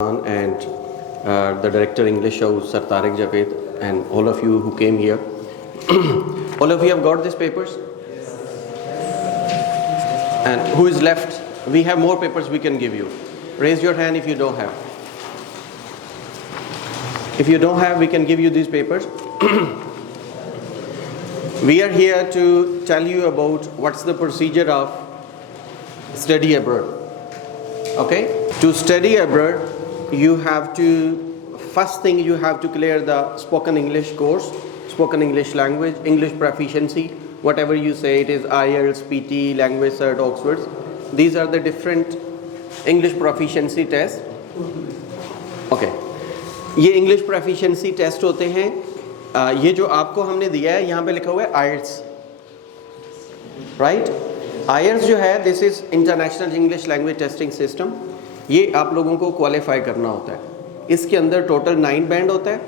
And the director English show Sir Tariq Javed and all of you who came here. All of you have got these papers? And who is left? We have more papers we can give you. Raise your hand if you don't have. If you don't have, we can give you these papers. We are here to tell you about what's the procedure of study abroad. Okay? To study abroad, you have to, first thing you have to clear the spoken English course, spoken English language, English proficiency, whatever you say, it is IELTS, PT, Language Cert, Oxford. These are the different English proficiency tests. Okay. ये English proficiency test होते हैं. ये जो आपको हमने दिया है यहाँ पे लिखा हुआ है IELTS, right? IELTS जो है, this is International English Language Testing System. ये आप लोगों को क्वालिफाई करना होता है. इसके अंदर टोटल 9 बैंड होता है.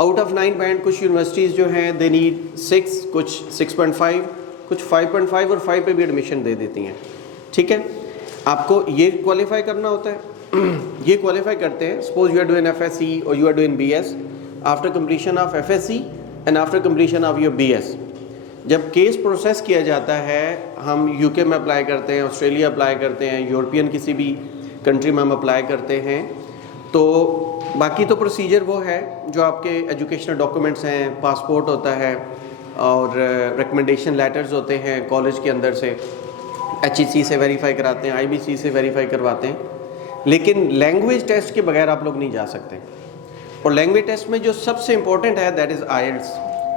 आउट ऑफ 9 बैंड कुछ यूनिवर्सिटीज़ जो हैं दे नीड 6, कुछ 6.5, कुछ 5.5 और 5 पे भी एडमिशन दे देती हैं. ठीक है, आपको ये क्वालिफाई करना होता है. ये क्वालिफाई करते हैं. Suppose you are doing FSc और you are doing BS. After completion of FSc and after completion of your BS, जब केस प्रोसेस किया जाता है, हम UK में अप्लाई करते हैं, ऑस्ट्रेलिया अप्लाई करते हैं, यूरोपियन किसी भी कंट्री में हम अप्लाई करते हैं, तो बाकी तो प्रोसीजर वो है जो आपके एजुकेशनल डॉक्यूमेंट्स हैं, पासपोर्ट होता है और रिकमेंडेशन लेटर्स होते हैं कॉलेज के अंदर से, HEC से वेरीफाई कराते हैं, IBC से वेरीफाई करवाते हैं. लेकिन लैंग्वेज टेस्ट के बगैर आप लोग नहीं जा सकते. और लैंग्वेज टेस्ट में जो सबसे इम्पोर्टेंट है दैट इज़ IELTS.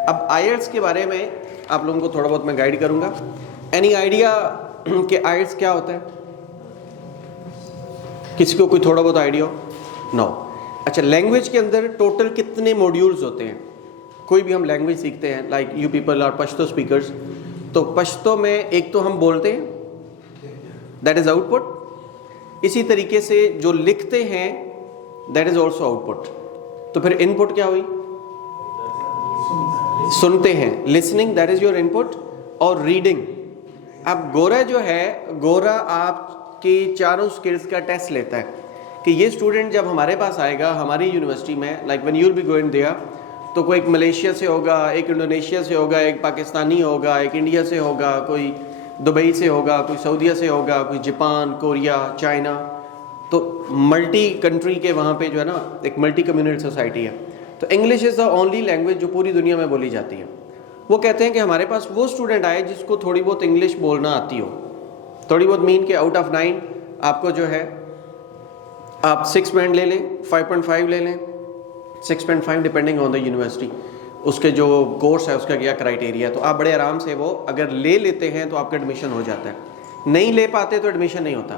अब IELTS के बारे में आप लोगों को थोड़ा बहुत मैं गाइड करूँगा. एनी आइडिया कि IELTS क्या होता है? किसी को कोई थोड़ा बहुत आइडिया हो? नो. अच्छा, लैंग्वेज के अंदर टोटल कितने मॉड्यूल्स होते हैं? कोई भी हम लैंग्वेज सीखते हैं, like you people are Pashto speakers, तो पश्तो में एक तो हम बोलते हैं, दैट इज़ आउटपुट. इसी तरीके से जो लिखते हैं दैट इज़ ऑल्सो आउटपुट. तो फिर इनपुट क्या हुई? सुनते हैं, listening, that is your input. और रीडिंग. अब गोरा जो है, गोरा आपकी चारों स्किल्स का टेस्ट लेता है कि ये स्टूडेंट जब हमारे पास आएगा हमारी यूनिवर्सिटी में, like when you will be going there, तो कोई एक मलेशिया से होगा, एक इंडोनेशिया से होगा, एक पाकिस्तानी होगा, एक इंडिया से होगा, कोई दुबई से होगा, कोई सऊदीया से होगा, कोई जापान, कोरिया, चाइना. तो मल्टी कंट्री के वहाँ पे जो है ना, एक मल्टी कम्युनिटी सोसाइटी है. तो English is the only language जो पूरी दुनिया में बोली जाती है. वो कहते हैं कि हमारे पास वो स्टूडेंट आए जिसको थोड़ी बहुत इंग्लिश बोलना आती हो. थोड़ी बहुत मीन के आउट ऑफ 9 आपको जो है, आप 6 बैंड ले लें, 5.5 ले लें, 6.5 डिपेंडिंग ऑन द यूनिवर्सिटी, उसके जो कोर्स है उसका क्या क्राइटेरिया है, तो आप बड़े आराम से वो अगर ले लेते हैं तो आपका एडमिशन हो जाता है. नहीं ले पाते तो एडमिशन नहीं होता.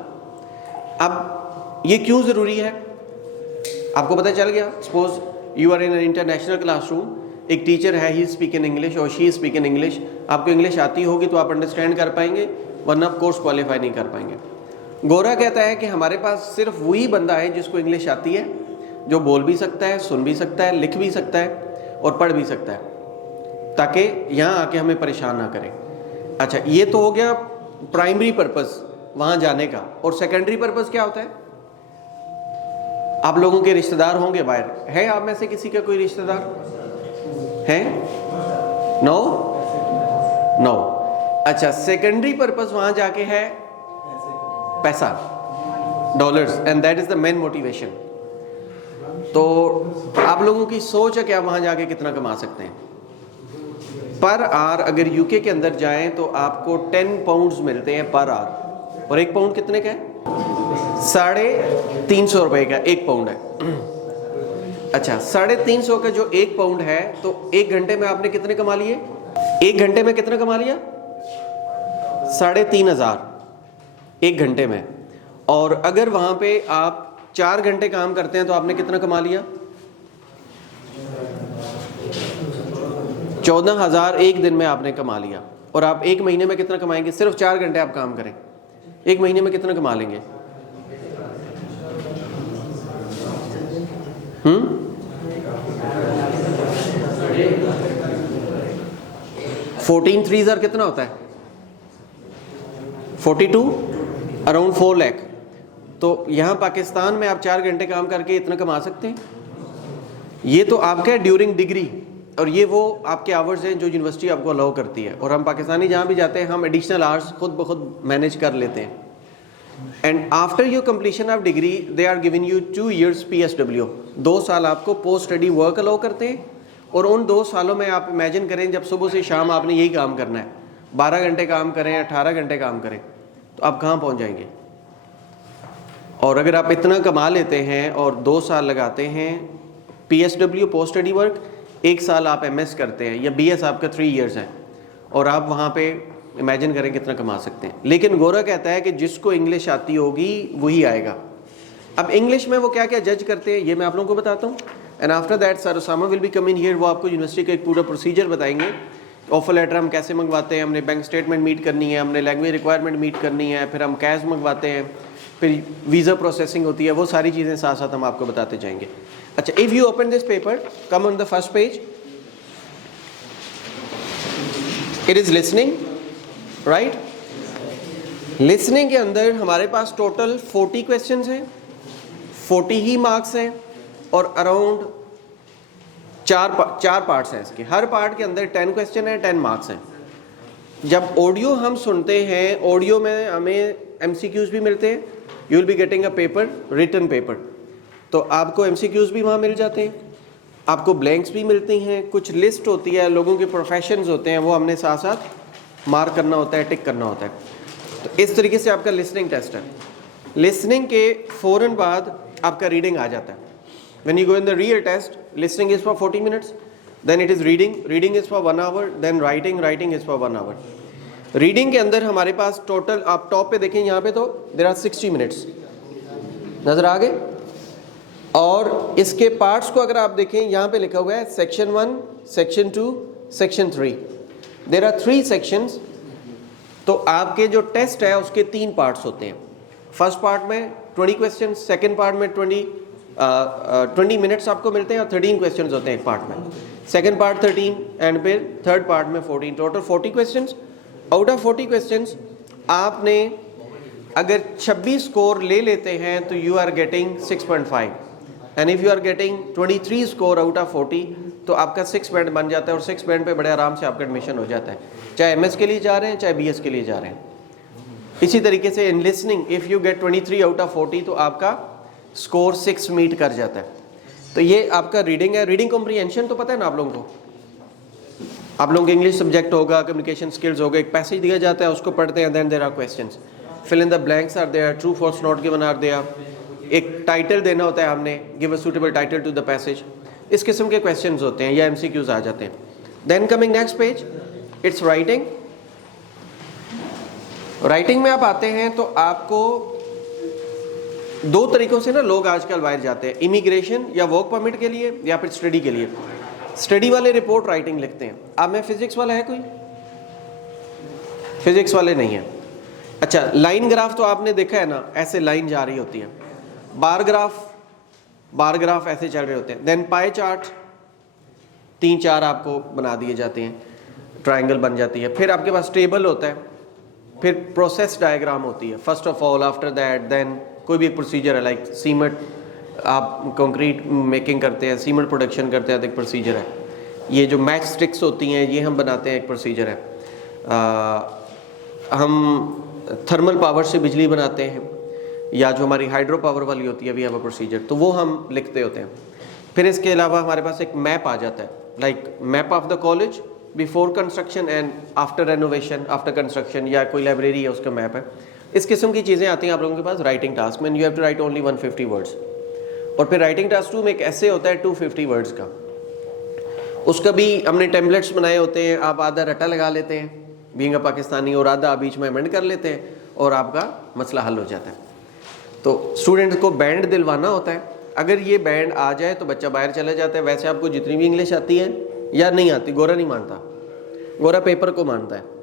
अब ये क्यों ज़रूरी है आपको पता चल गया. Suppose you are in an international classroom, एक टीचर है, ही स्पीक इन इंग्लिश और शी स्पीक इन इंग्लिश. आपको इंग्लिश आती होगी तो आप अंडरस्टैंड कर पाएंगे, वरना आप कोर्स क्वालिफाई नहीं कर पाएंगे. गोरा कहता है कि हमारे पास सिर्फ वही बंदा है जिसको इंग्लिश आती है, जो बोल भी सकता है, सुन भी सकता है, लिख भी सकता है और पढ़ भी सकता है, ताकि यहाँ आके हमें परेशान ना करें. अच्छा, ये तो हो गया प्राइमरी पर्पस वहाँ जाने का. और सेकेंडरी पर्पस क्या होता है? आप लोगों के रिश्तेदार होंगे बाहर, है आप में से किसी का कोई रिश्तेदार है? No no. अच्छा, सेकेंडरी पर्पस वहाँ जाके है पैसा, dollars, and that is the main motivation. तो आप लोगों की सोच है कि आप वहाँ जाके कितना कमा सकते हैं. पर आवर अगर UK के अंदर जाएं तो आपको 10 पाउंड्स मिलते हैं पर आवर. और 1 पाउंड कितने का है? 350 रुपये का 1 पाउंड है. अच्छा, 350 का जो 1 पाउंड है, तो 1 घंटे में आपने कितने कमा लिए? 1 घंटे में कितना कमा लिया? 3,500 1 घंटे में. और अगर वहाँ पे आप 4 घंटे काम करते हैं तो आपने कितना कमा लिया? 14,000 1 दिन में आपने कमा लिया. और आप 1 महीने में कितना कमाएंगे? सिर्फ 4 घंटे आप काम करें, 1 महीने में कितना कमा लेंगे? 14 3 कितना होता है? 42, अराउंड 4 लाख. तो यहाँ पाकिस्तान में आप 4 घंटे काम करके इतना कमा सकते हैं? ये तो आपका है ड्यूरिंग डिग्री, और ये वो आपके आवर्स हैं जो यूनिवर्सिटी आपको अलाउ करती है। और हम पाकिस्तानी जहाँ भी जाते हैं हम एडिशनल आवर्स खुद ब खुद मैनेज कर लेते हैं। And after your completion of degree they are giving you 2 years PSW, 2 साल आपको पोस्ट स्टडी वर्क अलाउ करते हैं। और उन 2 सालों में आप इमेजिन करें जब सुबह से शाम आपने यही काम करना है, 12 घंटे काम करें, 18 घंटे काम करें, तो आप कहाँ पहुँच जाएंगे? और अगर आप इतना कमा लेते हैं और 2 साल लगाते हैं PSW पोस्ट स्टडी वर्क, 1 साल आप MS करते हैं या BS आपका 3 years है, और आप वहाँ पे इमेजिन करें कितना कमा सकते हैं। लेकिन गोरा कहता है कि जिसको इंग्लिश आती होगी वही आएगा। अब इंग्लिश में वो क्या क्या जज करते हैं ये मैं आप लोगों को बताता हूँ। And after that sir Usama will be come in here, वो आपको यूनिवर्सिटी का एक पूरा प्रोसीजर बताएंगे। ऑफर लेटर हम कैसे मंगवाते हैं, हमने बैंक स्टेटमेंट मीट करनी है, हमने लैंग्वेज रिक्वायरमेंट मीट करनी है, फिर हम कैश मंगवाते हैं, फिर वीज़ा प्रोसेसिंग होती है, वो सारी चीज़ें साथ साथ हम आपको बताते जाएंगे। अच्छा, if you open this paper, come on the first page, it is listening, right. Listening के अंदर हमारे पास टोटल 40 क्वेश्चंस हैं, 40 ही मार्क्स हैं, और अराउंड 4 पार्ट्स हैं इसके। हर पार्ट के अंदर 10 क्वेश्चन है, 10 मार्क्स हैं। जब ऑडियो हम सुनते हैं, ऑडियो में हमें MCQs भी मिलते हैं, you will be getting a paper, written paper, तो आपको MCQs भी वहाँ मिल जाते हैं, आपको ब्लैंक्स भी मिलती हैं, कुछ लिस्ट होती है, लोगों के प्रोफेशंस होते हैं, वो हमने साथ साथ मार्क करना होता है, टिक करना होता है। तो इस तरीके से आपका लिसनिंग टेस्ट है। लिसनिंग के फ़ौरन बाद आपका रीडिंग आ जाता है। When you go in the real test, listening is for 40 minutes, then it is reading is for 1 hour, then writing is for 1 hour. Reading के अंदर हमारे पास टोटल, आप टॉप पे देखें यहाँ पे, तो देर आर 60 मिनट्स नज़र आ गए। और इसके पार्ट्स को अगर आप देखें, यहाँ पे लिखा हुआ है section 1, section 2, section 3, there are 3 sections. तो आपके जो टेस्ट है उसके 3 पार्ट्स होते हैं। फर्स्ट पार्ट में 20 क्वेश्चन, सेकेंड पार्ट में 20 मिनट्स आपको मिलते हैं, और 13 क्वेश्चंस होते हैं एक पार्ट में, सेकेंड पार्ट 13, एंड फिर थर्ड पार्ट में 14, total 40 questions. Out of 40 questions आपने अगर 26 स्कोर ले लेते हैं तो you are getting 6.5, and if you are getting 23 score out of 40 तो आपका 6 बैंड बन जाता है, और 6 बैंड पे बड़े आराम से आपका एडमिशन हो जाता है, चाहे MS के लिए जा रहे हैं, चाहे BS के लिए जा रहे हैं। इसी तरीके से in listening if you get 23 out of 40 तो आपका स्कोर 6 मीट कर जाता है। तो ये आपका रीडिंग है। रीडिंग कॉम्प्रीहेंशन तो पता है ना आप लोगों को, आप लोगों के इंग्लिश सब्जेक्ट होगा, कम्युनिकेशन स्किल्स होगा, एक पैसेज दिया जाता है उसको पढ़ते हैं, then there are questions, fill in the blanks are there, true false not given are there, एक टाइटल देना होता है हमने, give a suitable title to the passage, इस किस्म के क्वेश्चंस होते हैं, या MCQs आ जाते हैं। Then coming next page, it's writing. Writing में आप आते हैं तो आपको 2 तरीकों से ना लोग आजकल बाहर जाते हैं, इमिग्रेशन या वर्क परमिट के लिए, या फिर स्टडी के लिए। स्टडी वाले रिपोर्ट राइटिंग लिखते हैं। आप में फिजिक्स वाला है कोई? फिजिक्स वाले नहीं है। अच्छा, लाइन ग्राफ तो आपने देखा है ना, ऐसे लाइन जा रही होती है। बार ग्राफ ऐसे चल रहे होते हैं। देन पाई चार्ट 3-4 आपको बना दिए जाते हैं, ट्राइंगल बन जाती है। फिर आपके पास टेबल होता है, फिर प्रोसेस डायग्राम होती है। First of all, after that, then कोई भी एक प्रोसीजर है, लाइक सीमेंट, आप कंक्रीट मेकिंग करते हैं, सीमेंट प्रोडक्शन करते हैं तो एक प्रोसीजर है। ये जो मैच स्टिक्स होती हैं ये हम बनाते हैं, एक प्रोसीजर है। हम थर्मल पावर से बिजली बनाते हैं, या जो हमारी हाइड्रो पावर वाली होती है वी हैव अ प्रोसीजर, तो वो हम लिखते होते हैं। फिर इसके अलावा हमारे पास एक मैप आ जाता है, like map of the college before construction and after renovation, after construction, या कोई लाइब्रेरी है उसका मैप है। इस किस्म की चीज़ें आती हैं आप लोगों के पास राइटिंग टास्क में। You have to write only 150 words. और फिर राइटिंग टास्क 2 में एक ऐसे होता है 250 वर्ड्स का, उसका भी हमने टेम्पलेट्स बनाए होते हैं। आप आधा रट्टा लगा लेते हैं बीइंग अ पाकिस्तानी, और आधा बीच में अमेंड कर लेते हैं, और आपका मसला हल हो जाता है। तो स्टूडेंट्स को बैंड दिलवाना होता है। अगर ये बैंड आ जाए तो बच्चा बाहर चला जाता है। वैसे आपको जितनी भी इंग्लिश आती है या नहीं आती, गोरा नहीं मानता, गोरा पेपर को मानता है।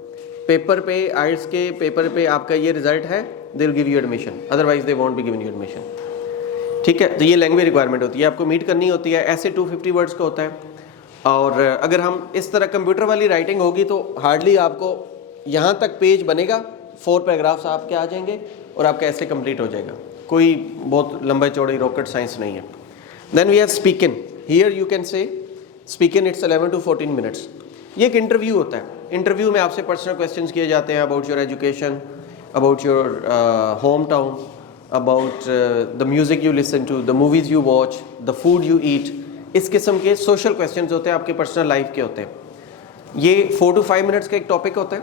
पेपर पे, आइल्स के पेपर पे आपका ये रिजल्ट है, they will give you admission, otherwise they won't be given you admission. ठीक है, तो ये लैंग्वेज रिक्वायरमेंट होती है, आपको मीट करनी होती है। ऐसे 250 वर्ड्स का होता है। और अगर हम इस तरह कंप्यूटर वाली राइटिंग होगी तो हार्डली आपको यहाँ तक पेज बनेगा, 4 पैराग्राफ्स आपके आ जाएंगे और आपका ऐसे कंप्लीट हो जाएगा। कोई बहुत लंबा चौड़ी रॉकेट साइंस नहीं है। Then we have speaking, here you can say speaking it's 11 to 14 minutes. ये एक इंटरव्यू होता है, इंटरव्यू में आपसे पर्सनल क्वेश्चंस किए जाते हैं about your education, about your home town, about the music you listen to, the movies you watch, the food you eat. इस किस्म के सोशल क्वेश्चंस होते हैं, आपके पर्सनल लाइफ के होते हैं। ये 4 to 5 मिनट्स का एक टॉपिक होता है,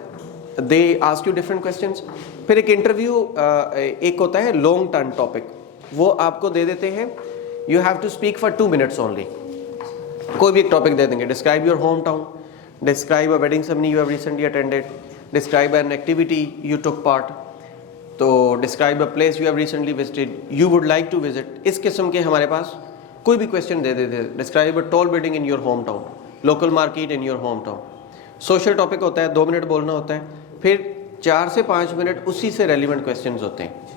they ask you different questions. फिर एक इंटरव्यू एक होता है लॉन्ग टर्म टॉपिक, वो आपको दे देते हैं, you have to speak for 2 minutes only. कोई भी एक टॉपिक दे देंगे, describe your home town, describe a wedding ceremony you have recently attended, describe an activity you took part, तो describe a place you have recently visited you would like to visit. इस किस्म के हमारे पास कोई भी question दे देते हैं। Describe a tall building in your home town, local market in your home town. Social topic होता है, 2 मिनट बोलना होता है। फिर 4 से 5 मिनट उसी से रेलिवेंट क्वेश्चंस होते हैं।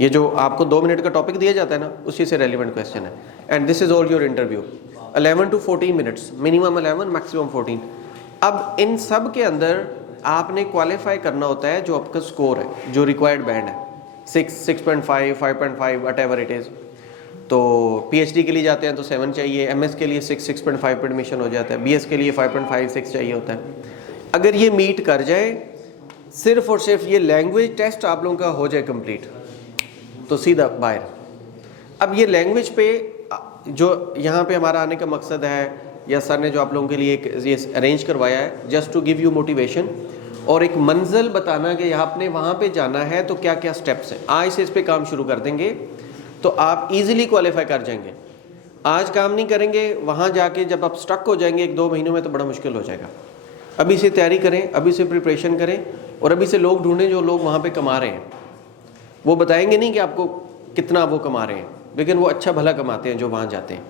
ये जो आपको 2 मिनट का टॉपिक दिया जाता है ना, उसी से रेलिवेंट क्वेश्चन है। And this is all your interview, 11 to 14 minutes, minimum 11, maximum 14। अब इन सब के अंदर आपने क्वालिफाई करना होता है जो आपका स्कोर है, जो रिक्वायर्ड बैंड है, 6, 6.5, 5.5 वट एवर इट इज़। तो पीएचडी के लिए जाते हैं तो 7 चाहिए, एमएस के लिए 6, 6.5 पर एडमिशन हो जाता है, बीएस के लिए 5.5, 6 चाहिए होता है। अगर ये मीट कर जाए, सिर्फ और सिर्फ ये लैंग्वेज टेस्ट आप लोगों का हो जाए कंप्लीट, तो सीधा बाहर। अब ये लैंग्वेज पे जो यहाँ पे हमारा आने का मकसद है, या सर ने जो आप लोगों के लिए ये अरेंज करवाया है, just to give you motivation और एक मंजिल बताना कि आपने वहाँ पे जाना है तो क्या क्या स्टेप्स हैं। आज से इस पे काम शुरू कर देंगे तो आप इजीली क्वालिफाई कर जाएंगे। आज काम नहीं करेंगे, वहाँ जाके जब आप स्टक हो जाएंगे 1-2 महीनों में, तो बड़ा मुश्किल हो जाएगा। अभी से तैयारी करें, अभी से प्रिपरेशन करें, और अभी से लोग ढूंढें जो लोग वहाँ पे कमा रहे हैं। वो बताएंगे नहीं कि आपको कितना वो कमा रहे हैं, लेकिन वो अच्छा भला कमाते हैं जो वहाँ जाते हैं।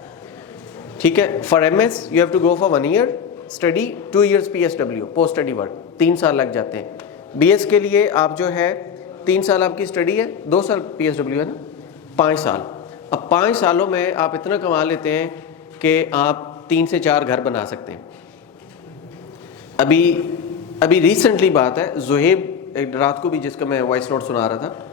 ठीक है, for MS you have to go for 1 year study, 2 years PSW, post study work, 3 साल लग जाते हैं। बीएस के लिए आप जो है 3 साल आपकी स्टडी है, 2 साल पीएसडब्ल्यू है ना, 5 साल। अब 5 सालों में आप इतना कमा लेते हैं कि आप 3 से 4 घर बना सकते हैं। अभी रिसेंटली बात है, जुहेब एक रात को भी जिसका मैं वॉइस नोट सुना रहा था,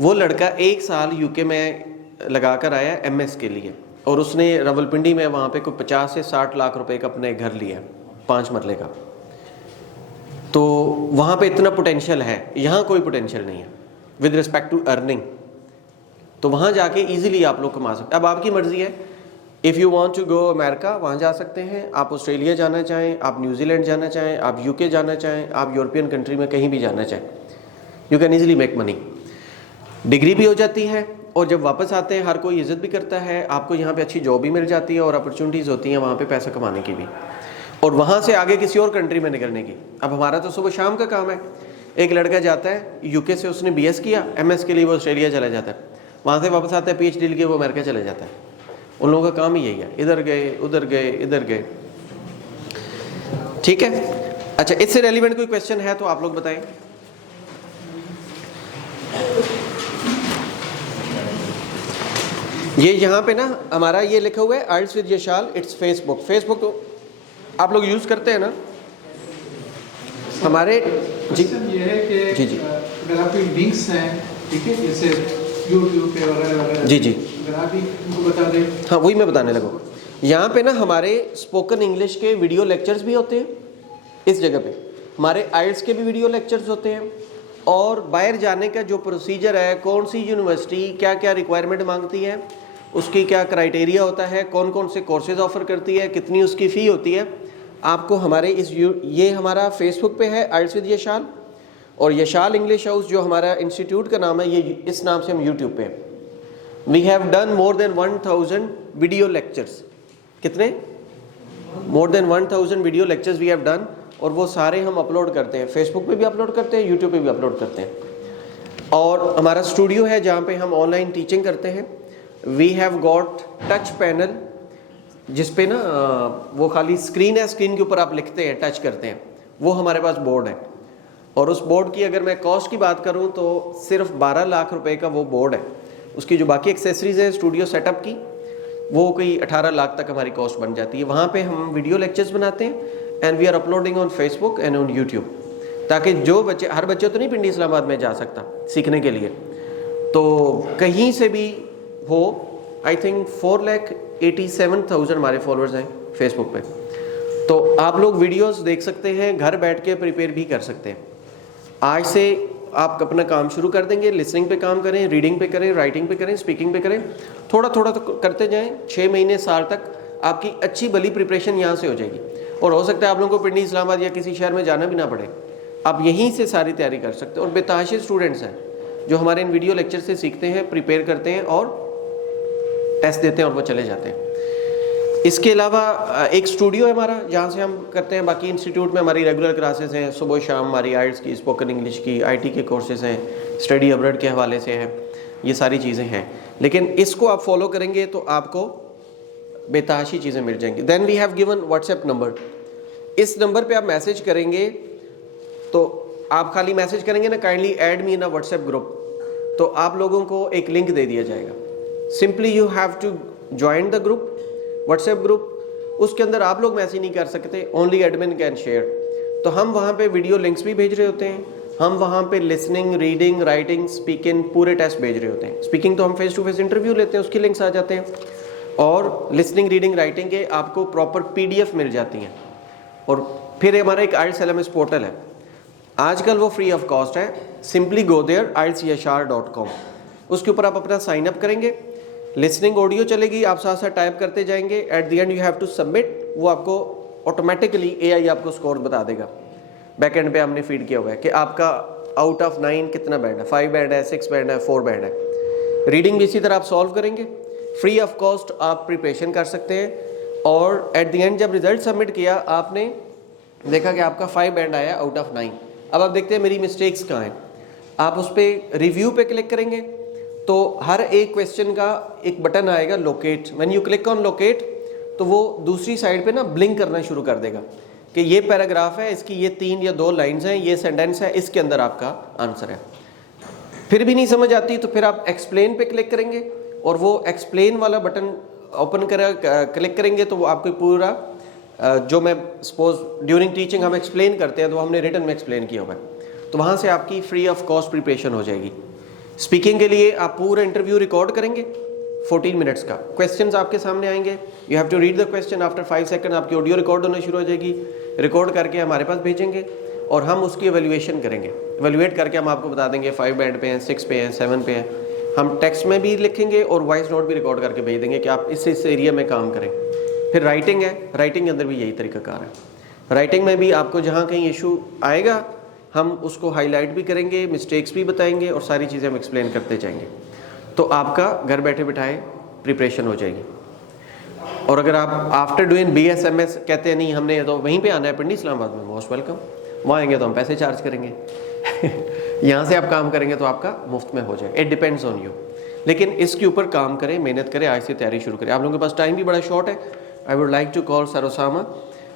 वो लड़का 1 साल यूके में लगा कर आया एमएस के लिए, और उसने रावलपिंडी में वहाँ पे कोई 50 से 60 लाख रुपए का अपने घर लिया, 5 मरले का। तो वहाँ पे इतना पोटेंशियल है, यहाँ कोई पोटेंशियल नहीं है विद रिस्पेक्ट टू अर्निंग। तो वहाँ जाके इजीली आप लोग कमा सकते हैं। अब आपकी मर्जी है, if you want to go America, वहाँ जा सकते हैं। आप ऑस्ट्रेलिया जाना चाहें, आप न्यूजीलैंड जाना चाहें, आप यूके जाना चाहें, आप यूरोपियन कंट्री में कहीं भी जाना चाहें, you can easily make money. Degree भी हो जाती है, और जब वापस आते हैं हर कोई इज़्ज़त भी करता है, आपको यहाँ पे अच्छी जॉब भी मिल जाती है, और अपॉर्चुनिटीज़ होती हैं वहाँ पे पैसा कमाने की भी, और वहाँ से आगे किसी और कंट्री में निकलने की। अब हमारा तो सुबह शाम का काम है। एक लड़का जाता है यूके से, उसने बीएस किया, एमएस के लिए वो ऑस्ट्रेलिया चला जाता है, वहाँ से वापस आता है पीएचडी लेके वो अमेरिका चला जाता है। उन लोगों का काम ही यही है, इधर गए उधर गए इधर गए। ठीक है, अच्छा, इससे रेलिवेंट कोई क्वेश्चन है तो आप लोग बताएं। ये यहाँ पे ना हमारा ये लिखा हुआ है आइल्स विद यशाल, इट्स फेसबुक। फेसबुक तो आप लोग यूज़ करते हैं ना हमारे? जी ये है कि जी जी अगर आपके लिंक्स हैं, ठीक है, जैसे यूट्यूब पे वगैरह वगैरह, जी जी, अगर आप ही उनको बता दें। हाँ, वही मैं बताने लगा। यहाँ पे ना हमारे स्पोकन इंग्लिश के वीडियो लेक्चर्स भी होते हैं। इस जगह पे हमारे आइल्स के भी वीडियो लेक्चर्स होते हैं, और बाहर जाने का जो प्रोसीजर है, कौन सी यूनिवर्सिटी क्या क्या रिक्वायरमेंट मांगती है, उसकी क्या क्राइटेरिया होता है, कौन कौन से कोर्सेज ऑफर करती है, कितनी उसकी फ़ी होती है, आपको हमारे ये हमारा फेसबुक पे है आइल्स विद यशाल, और यशाल इंग्लिश हाउस जो हमारा इंस्टीट्यूट का नाम है, ये इस नाम से हम यूट्यूब पे। We have done more than 1000 video lectures. कितने? More than 1000 video lectures we have done, और वो सारे हम अपलोड करते हैं, फेसबुक पे भी अपलोड करते हैं, यूट्यूब पे भी अपलोड करते हैं। और हमारा स्टूडियो है जहाँ पे हम ऑनलाइन टीचिंग करते हैं। We have got touch panel, जिस पे ना वो खाली स्क्रीन है, स्क्रीन के ऊपर आप लिखते हैं, टच करते हैं, वो हमारे पास बोर्ड है। और उस बोर्ड की अगर मैं कॉस्ट की बात करूं तो सिर्फ 12 लाख रुपए का वो बोर्ड है। उसकी जो बाकी एक्सेसरीज है स्टूडियो सेटअप की, वो कोई 18 लाख तक हमारी कॉस्ट बन जाती है। वहाँ पे हम वीडियो लेक्चर्स बनाते हैं, and we are uploading on Facebook and on YouTube, ताकि जो बच्चे, हर बच्चे तो नहीं पिंडी इस्लामाबाद में जा सकता सीखने के लिए, तो कहीं से भी हो, आई थिंक 4,87,000 हमारे फॉलोअर्स हैं फेसबुक पे। तो आप लोग वीडियोस देख सकते हैं, घर बैठ के प्रिपेयर भी कर सकते हैं। आज से आप अपना काम शुरू कर देंगे, लिसनिंग पे काम करें, रीडिंग पे करें, राइटिंग पे करें, स्पीकिंग पे करें, थोड़ा थोड़ा तो करते जाएं। 6 महीने साल तक आपकी अच्छी भली प्रिपरेशन यहाँ से हो जाएगी। और हो सकता है आप लोगों को पिंडी, इस्लामाबाद या किसी शहर में जाना भी ना पड़े, आप यहीं से सारी तैयारी कर सकते हैं। और बेतहाशा स्टूडेंट्स हैं जो हमारे इन वीडियो लेक्चर से सीखते हैं, प्रिपेयर करते हैं और टेस्ट देते हैं और वो चले जाते हैं। इसके अलावा एक स्टूडियो है हमारा जहाँ से हम करते हैं। बाकी इंस्टीट्यूट में हमारी रेगुलर क्लासेस हैं, सुबह शाम हमारी आइट्स की, स्पोकन इंग्लिश की, आईटी के कोर्सेज हैं, स्टडी अब्रॉड के हवाले से हैं, ये सारी चीज़ें हैं। लेकिन इसको आप फॉलो करेंगे तो आपको बेतहाशी चीज़ें मिल जाएंगी। Then we have given WhatsApp number. इस नंबर पे आप मैसेज करेंगे तो आप खाली मैसेज करेंगे ना, kindly add me in a WhatsApp group, तो आप लोगों को एक लिंक दे दिया जाएगा। Simply you have to join the group, WhatsApp group. उसके अंदर आप लोग मैसेज नहीं कर सकते, ओनली एडमिन कैन शेयर। तो हम वहाँ पे वीडियो लिंक्स भी भेज रहे होते हैं, हम वहाँ पे लिसनिंग, रीडिंग, राइटिंग, स्पीकिंग पूरे टेस्ट भेज रहे होते हैं। स्पीकिंग तो हम फेस टू फेस इंटरव्यू लेते हैं, उसकी लिंक्स आ जाते हैं। और लिसनिंग, रीडिंग, राइटिंग के आपको प्रॉपर PDF मिल जाती हैं। और फिर हमारा एक IELTS LMS पोर्टल है, आजकल वो फ्री ऑफ कॉस्ट है। सिंपली गो देयर IELTSYashar.com, उसके ऊपर आप अपना साइन अप करेंगे, लिसनिंग ऑडियो चलेगी, आप साथ साथ टाइप करते जाएंगे। At the end you have to submit, वो आपको ऑटोमेटिकली AI आपको स्कोर बता देगा। बैक एंड पे हमने फीड किया हुआ है कि आपका आउट ऑफ 9 कितना बैंड है, 5 बैंड है, 6 बैंड है, 4 बैंड है। रीडिंग भी इसी तरह आप सॉल्व करेंगे, फ्री ऑफ कॉस्ट आप प्रिपरेशन कर सकते हैं। और एट द एंड जब रिजल्ट सबमिट किया, आपने देखा कि आपका 5 बैंड आया आउट ऑफ 9। अब आप देखते हैं मेरी मिस्टेक्स कहाँ हैं। आप उस पर रिव्यू पे क्लिक करेंगे तो हर एक क्वेश्चन का एक बटन आएगा locate. When you click on locate तो वो दूसरी साइड पे ना ब्लिंक करना शुरू कर देगा कि ये पैराग्राफ है, इसकी ये 3 या 2 लाइन्स हैं, ये सेंटेंस है, इसके अंदर आपका आंसर है। फिर भी नहीं समझ आती तो फिर आप एक्सप्लेन पे क्लिक करेंगे और वो एक्सप्लेन वाला बटन ओपन क्लिक करेंगे तो वो आपको पूरा जो मैं सपोज ड्यूरिंग टीचिंग हम एक्सप्लेन करते हैं तो हमने रिटन में एक्सप्लेन किया हुआ है, तो वहाँ से आपकी फ्री ऑफ कॉस्ट प्रिपरेशन हो जाएगी। स्पीकिंग के लिए आप पूरा इंटरव्यू रिकॉर्ड करेंगे 14 मिनट्स का, क्वेश्चंस आपके सामने आएंगे, you have to read the question, after 5 second आपकी ऑडियो रिकॉर्ड होना शुरू हो जाएगी, रिकॉर्ड करके हमारे पास भेजेंगे और हम उसकी एवेल्युएशन करेंगे। एवेल्युएट करके हम आपको बता देंगे 5 बैंड पे हैं, 6 पे हैं, 7 पे हैं। हम टेक्स्ट में भी लिखेंगे और वॉइस नोट भी रिकॉर्ड करके भेज देंगे कि आप इस एरिया में काम करें। फिर राइटिंग है, राइटिंग के अंदर भी यही तरीकाकार है। राइटिंग में भी आपको जहाँ कहीं इशू आएगा हम उसको हाईलाइट भी करेंगे, मिस्टेक्स भी बताएंगे और सारी चीज़ें हम एक्सप्लेन करते जाएंगे, तो आपका घर बैठे बिठाए प्रिपरेशन हो जाएगी। और अगर आप आफ्टर डूइंग BSMS कहते हैं नहीं हमने तो वहीं पे आना है पिंडी इस्लामाबाद में, मोस्ट वेलकम, वहाँ आएंगे तो हम पैसे चार्ज करेंगे यहाँ से आप काम करेंगे तो आपका मुफ्त में हो जाएगा। इट डिपेंड्स ऑन यू, लेकिन इसके ऊपर काम करें, मेहनत करें, आज से तैयारी शुरू करें। आप लोगों के पास टाइम भी बड़ा शॉर्ट है। I would like to call sir Osama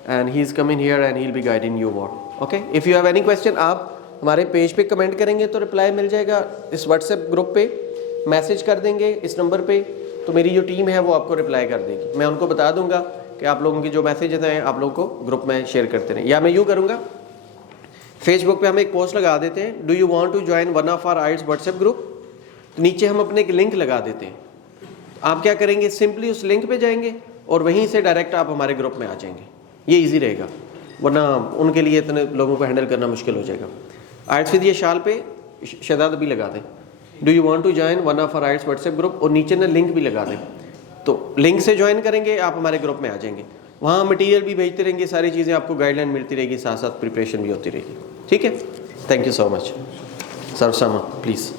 and he is coming here and he will be guiding you more. Okay, if you have any question आप हमारे पेज पे कमेंट करेंगे तो रिप्लाई मिल जाएगा। इस व्हाट्सएप ग्रुप पे मैसेज कर देंगे इस नंबर पे, तो मेरी जो टीम है वो आपको रिप्लाई कर देगी। मैं उनको बता दूंगा कि आप लोगों की जो मैसेजेस हैं आप लोगों को ग्रुप में शेयर करते रहें। या मैं यूँ करूँगा, फेसबुक पे हम एक पोस्ट लगा देते हैं, do you want to join one of our IELTS WhatsApp group, तो नीचे हम अपने एक लिंक लगा देते हैं। आप क्या करेंगे, सिंपली उस लिंक पे जाएंगे और वहीं से डायरेक्ट आप हमारे ग्रुप में आ जाएंगे। ये इजी रहेगा, वरना उनके लिए इतने लोगों को हैंडल करना मुश्किल हो जाएगा। IELTS विद यशाल पे शहजाद भी लगा दें, do you want to join one of our IELTS WhatsApp group, और नीचे ना लिंक भी लगा दें, तो लिंक से ज्वाइन करेंगे आप हमारे ग्रुप में आ जाएंगे। वहाँ मटेरियल भी भेजते रहेंगे, सारी चीज़ें आपको गाइडलाइन मिलती रहेगी, साथ साथ प्रिपरेशन भी होती रहेगी। ठीक है, thank you so much. Sir Osama please.